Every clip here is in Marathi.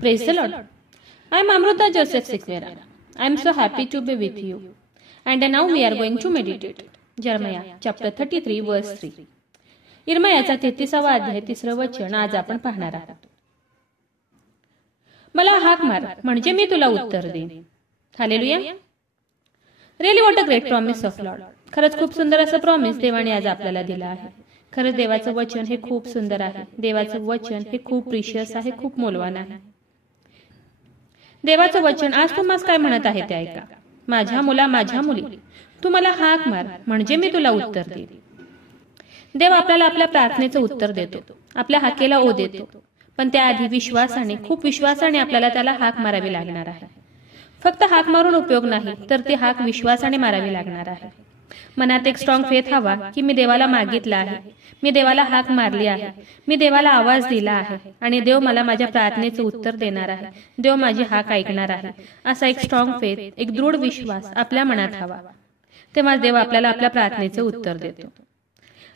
Praise the Lord. I am Amruta Joseph Sikvera. I am so happy to be with you. And now we are going to meditate. Jeremiah chapter 33 verse 3. इर्मयाचा 33वा अध्याय 3रं वचन आज आपण पाहणार आहोत. मला हाक मार म्हणजे मी तुला उत्तर देईन. Hallelujah. Really what a great promise of Lord. खरंच खूप सुंदर असं प्रॉमिस देवाने आज आपल्याला दिलं आहे. खरंच देवाचं वचन हे खूप सुंदर आहे. देवाचं वचन हे खूप प्रिशियस आहे, खूप मौल्यवान आहे. देवाचं वचन आज तुम्हाला काय म्हणत आहे ते ऐका. माझ्या मुला, माझ्या मुली, तू मला हाक मार म्हणजे मी तुला उत्तर देईन. देव आपल्याला आपल्या प्रार्थनेचं उत्तर देतो, आपल्या हाकेला ओ देतो, पण त्याआधी विश्वासाने, खूप विश्वासाने आपल्याला त्याला हाक मारावी लागणार आहे. फक्त हाक मारून उपयोग नाही, तर ती हाक विश्वासाने मारावी लागणार आहे. मनात एक स्ट्रॉंग फेथ हवा की मी देवाला मागितलं आहे, मी देवाला हाक मारली आहे, मी देवाला आवाज दिला आहे आणि देव मला माझ्या प्रार्थनेचं उत्तर देणार आहे, देव माझी हाक ऐकणार आहे. असा एक स्ट्रॉंग फेथ, एक दृढ विश्वास आपल्या मनात हवा. तेव्हा देव आपल्याला आपल्या प्रार्थनेचं उत्तर देतो.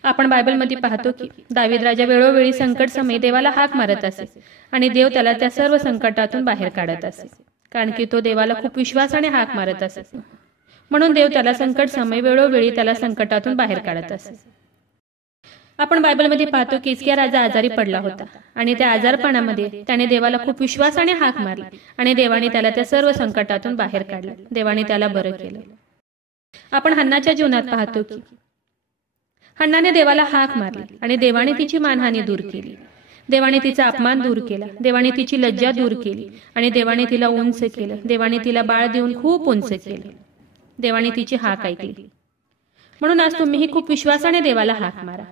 आपण बायबलमध्ये पाहतो की दावीद राजा वेळोवेळी संकट समयी देवाला हाक मारत असे आणि देव त्याला त्या सर्व संकटातून बाहेर काढत असे, कारण की तो देवाला खूप विश्वासाने हाक मारत असे. म्हणून देव त्याला संकट समय वेळोवेळी त्याला संकटातून बाहेर काढत असे. आपण बायबलमध्ये पाहतो की हिजकिया राजा आजारी पडला होता आणि त्या आजारपणामध्ये त्याने देवाला खूप विश्वासाने हाक मारली आणि देवाने त्याला त्या सर्व संकटातून बाहेर काढले, देवाने त्याला बरं केलं. आपण हन्नाच्या जीवनात पाहतो की हन्नाने देवाला हाक मारली आणि देवाने तिची मानहानी दूर केली, देवाने तिचा अपमान दूर केला, देवाने तिची लज्जा दूर केली आणि देवाने तिला उंच केलं, देवाने तिला बाळ देऊन खूप उंच केलं, देवाने तिची हाक ऐकली. म्हणून आज तुम्हीही खूप विश्वासाने देवाला हाक मारा,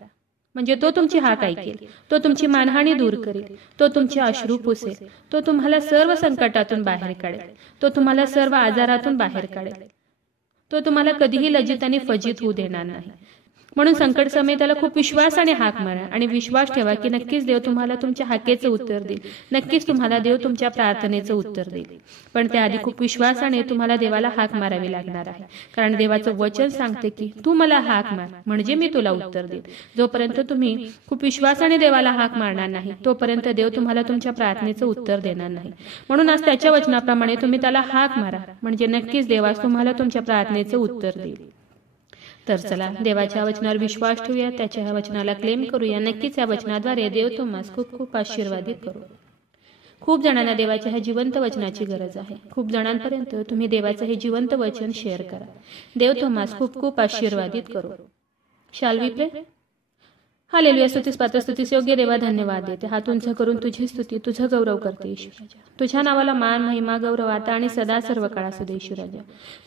म्हणजे तो तुमची हाक ऐकेल, तो तुमची मानहानी दूर करेल, तो तुमचे अश्रू पुसेल, तो तुम्हाला सर्व संकटातून बाहेर काढेल, तो तुम्हाला सर्व आजारातून बाहेर काढेल, तो तुम्हाला कधीही लज्जित आणि फजित होऊ देणार नाही. म्हणून संकट समय त्याला खूप विश्वासाने हाक मारा आणि विश्वास ठेवा की नक्कीच देव तुम्हाला तुमच्या हाकेचं उत्तर देईल, नक्कीच तुम्हाला देव तुमच्या प्रार्थनेचं उत्तर देईल. पण त्याआधी खूप विश्वासाने तुम्हाला देवाला हाक मारावी लागणार आहे, कारण देवाचं वचन सांगते की तू मला हाक मार म्हणजे मी तुला उत्तर देईल. जोपर्यंत तुम्ही खूप विश्वासाने देवाला हाक मारणार नाही, तोपर्यंत देव तुम्हाला तुमच्या प्रार्थनेचं उत्तर देणार नाही. म्हणून आज त्याच्या वचनाप्रमाणे तुम्ही त्याला हाक मारा, म्हणजे नक्कीच देवास तुम्हाला तुमच्या प्रार्थनेचं उत्तर देईल. तर चला देवाच्या वचनावर विश्वास ठेवूया, त्याच्या ह्या वचनाला क्लेम करूया. नक्कीच या वचनाद्वारे देव तुम्हाला खूप खूप आशीर्वादित करू. खूप जणांना देवाच्या ह्या जिवंत वचनाची गरज आहे. खूप जणांपर्यंत तुम्ही देवाचं हे जिवंत वचन शेअर करा. देव तुम्हाला खूप खूप आशीर्वादित करू. शाल वी प्रे. हालेलुया. स्तुतीस पात्र, स्तुतीस योग्य देवा, धन्यवाद देते. हात उंच करून तुझी स्तुती, तुझं गौरव करते ईश्वराजा. तुझ्या नावाला मान, महिमा, गौरव आता आणि सदा सर्व काळ असू दे ईश्वराजा.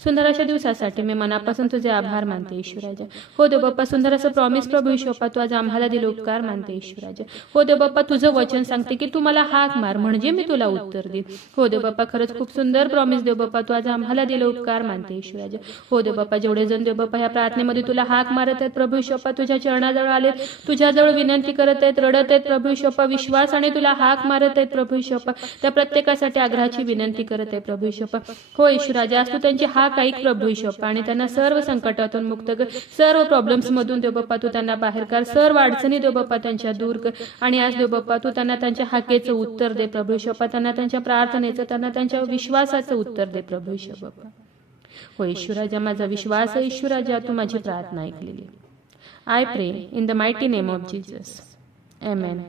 सुंदर अशा दिवसासाठी मी मनापासून तुझे आभार मानते ईश्वराजा. हो देव बाप्पा, सुंदर असं प्रॉमिस प्रभू ईश्वप्पा तू आज आम्हाला दिले, उपकार मानते ईश्वराजा. हो देव बाप्पा, तुझं वचन सांगते की तू मला हाक मार म्हणजे मी तुला उत्तर देईन. हो देव बाप्पा, खरंच खूप सुंदर प्रॉमिस देव बाप्पा तू आज आम्हाला दिले, उपकार मानते ईश्वराजा. हो देव बाप्पा, जेवढे जण देव बाप्पा ह्या प्रार्थनेमध्ये तुला हाक मारत आहेत प्रभू ईश्वप्पा, तुझ्या चरणाजवळ आले, तुझ्याजवळ विनंती करत आहेत, रडत आहेत प्रभू ईश्वप्पा, विश्वासाने तुला हाक मारत आहेत प्रभू ईश्वप्पा, त्या प्रत्येकासाठी आग्रहाची विनंती करत आहे प्रभू ईश्वप्पा. हो ईश्वराजा, आज तू त्यांची हाक ऐक प्रभू ईश्वप्पा आणि त्यांना सर्व संकटातून मुक्त कर, सर्व प्रॉब्लेम्स मधून देव बाप्पा तू त्यांना बाहेर कर, सर्व अडचणी देव बाप्पा त्यांच्या दूर कर. आणि आज देव बाप्पा तू त्यांना त्यांच्या हाकेचं उत्तर दे प्रभू ईश्वप्पा, त्यांना त्यांच्या प्रार्थनेचं, त्यांना त्यांच्या विश्वासाचं उत्तर दे प्रभू ईश्वप्पा. हो ईश्वराजा, माझा विश्वास आहे ईश्वराजा, तू माझी प्रार्थना ऐकलेली. I pray in the mighty name of Jesus. Amen.